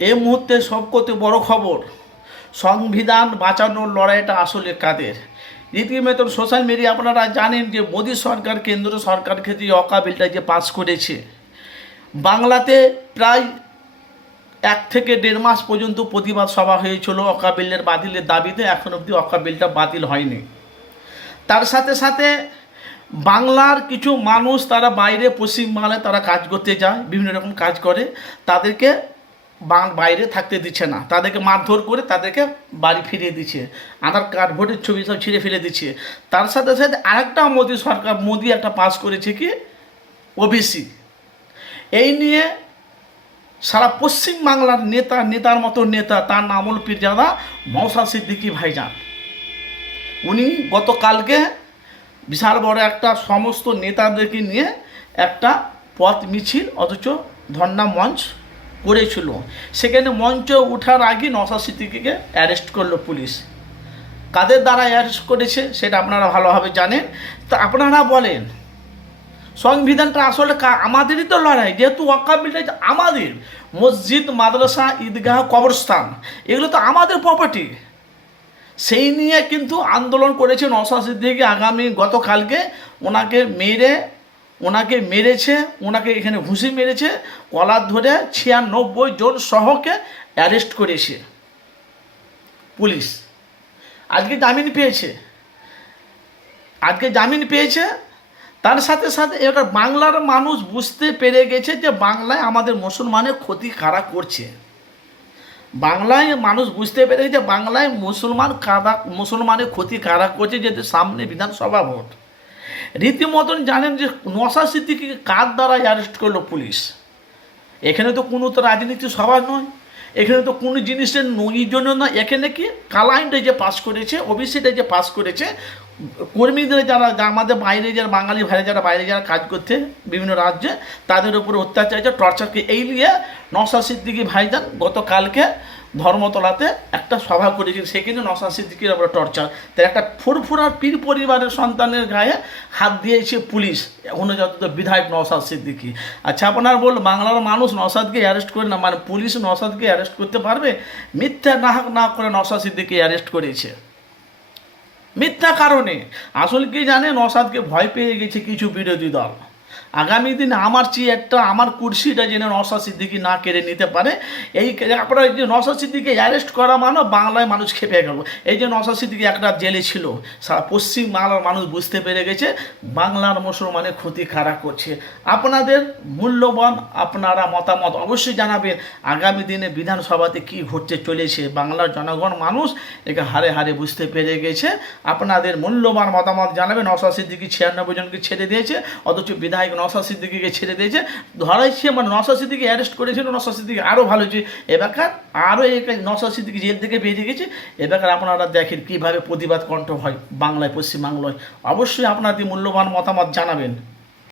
এই মুহূর্তে সবকতে বড় খবর। সংবিধান বাঁচানোর লড়াইটা আসলে কাদের? রীতিমতো সোশ্যাল মিডিয়া, আপনারা জানেন যে মোদী সরকার, কেন্দ্র সরকার ক্ষেত্রে অকা বিলটা যে পাস করেছে। বাংলাতে প্রায় এক থেকে দেড় মাস পর্যন্ত প্রতিবাদ সভা হয়েছিল অকা বিলের বাতিলের দাবিতে। এখন অবধি অকা বিলটা বাতিল হয়নি। তার সাথে সাথে বাংলার কিছু মানুষ তারা বাইরে, পশ্চিমবাংলায় তারা কাজ করতে যায়, বিভিন্ন রকম কাজ করে। তাদেরকে বাইরে থাকতে দিচ্ছে না। তাদেরকে মারধর করে তাদেরকে বাড়ি ফিরিয়ে দিচ্ছে। আধার কার্ড, ভোটের ছবি সব ছিঁড়ে ফেলে দিচ্ছে। তার সাথে সাথে আরেকটা মোদী সরকার, মোদী একটা পাস করেছে কি? ওবিসি এই নিয়ে সারা পশ্চিম বাংলার নেতা, নেতার মতো নেতা, তার নাম হল পীরজাদা মৌসা সিদ্দিকী ভাইজান। উনি গতকালকে বিশাল বড় একটা সমস্ত নেতাদেরকে নিয়ে একটা পথ, মিছিল, অথচ ধর্ণা মঞ্চ করেছিল। সেখানে মঞ্চ ওঠার আগে নশা সিদ্দিকিকে অ্যারেস্ট করল পুলিশ। কাদের দ্বারা অ্যারেস্ট করেছে সেটা আপনারা ভালোভাবে জানেন। তা আপনারা বলেন, সংবিধানটা আসলে আমাদেরই তো লড়াই, যেহেতু ওয়াকাবিলটা আমাদের। মসজিদ, মাদ্রাসা, ঈদগাহ, কবরস্থান, এগুলো তো আমাদের প্রপার্টি সেই নিয়ে কিন্তু আন্দোলন করেছে নশা সিদ্দিকি আগামী গতকালকে, ওনাকে মেরে ওনাকে মেরেছে, ওনাকে এখানে ঘুষি মেরেছে কলার ধরে ছিয়ানব্বই জন সহকে অ্যারেস্ট করেছে পুলিশ। আজকে জামিন পেয়েছে। আজকে জামিন পেয়েছে। তার সাথে সাথে এবার বাংলার মানুষ বুঝতে পেরে গেছে যে বাংলায় আমাদের মুসলমানের ক্ষতি কারা করছে। বাংলায় মানুষ বুঝতে পেরে যে বাংলায় মুসলমান কারা মুসলমানের ক্ষতি কারা করছে যেহেতু সামনে বিধানসভা ভোট। রীতিমতন জানেন যে নশা সিদ্দিকিকে কার দ্বারা অ্যারেস্ট করল পুলিশ? এখানে তো কোনো তো রাজনীতি সভা নয়, এখানে তো কোনো জিনিসের নই জন্য না, এখানে কি কালাইনটা যে পাস করেছে ওবিসিটা যে পাস করেছে কর্মীদের যারা আমাদের বাইরে যারা বাঙালি ভাইরা যারা বাইরে যারা কাজ করছে বিভিন্ন রাজ্যে, তাদের উপরে অত্যাচার যে টর্চারকে এই নিয়ে নশা সিদ্দিকি ভাইজান গতকালকে ধর্মতলাতে একটা সভা করেছিল সেখানে নশা সিদ্দিকির উপরে টর্চার। তাই একটা ফুরফুরার পীর পরিবারের সন্তানের গায়ে হাত দিয়েছে পুলিশ এখনও যত বিধায়ক নওসাদ সিদ্দিকি। আচ্ছা আপনার বল বাংলার মানুষ নওসাদকে অ্যারেস্ট করে না মানে পুলিশ নওসাদকে অ্যারেস্ট করতে পারবে? মিথ্যা না না করে নওসাদ সিদ্দিকি অ্যারেস্ট করেছে। মিথ্যা কারণে। আসল কি জানেন? অসাদকে ভয় পেয়ে গেছে কিছু বিরোধী দল। আগামী দিন আমার চেয়ারটা আমার কুর্সিটা যেন নসা সিদ্দিকি না কেড়ে নিতে পারে, এই আপনারা যে নসা সিদ্দিকে অ্যারেস্ট করা মানে বাংলায় মানুষ খেপে গেল। এই যে নসা সিদ্দিকি একটা জেলে ছিল, সারা পশ্চিম বাংলার মানুষ বুঝতে পেরে গেছে, বাংলার মুসলমানের ক্ষতি খারাপ করছে। আপনাদের মূল্যবান আপনারা মতামত অবশ্যই জানাবেন, আগামী দিনে বিধানসভাতে কি ঘটতে চলেছে, বাংলার জনগণ মানুষ একে হারে হারে বুঝতে পেরে গেছে। আপনাদের মূল্যবান মতামত জানাবেন নশা সিদ্দিকি ছিয়ানব্বই জনকে ছেড়ে দিয়েছে, অথচ বিধায়ক নসা সিদ্দিকিকে ছেড়ে দিয়েছে। ধরাইছে মানে নসা সিদ্দিকি অ্যারেস্ট করেছিল নসা সিদ্দিকি আরও ভালো হয়েছে। এবারকার আরও নসা সিদ্দিকি জেল থেকে বেরিয়ে গেছে। এবারকার আপনারা দেখেন কীভাবে প্রতিবাদ কণ্ঠ হয় বাংলায়, পশ্চিমবাংলায়। অবশ্যই আপনাদের মূল্যবান মতামত জানাবেন।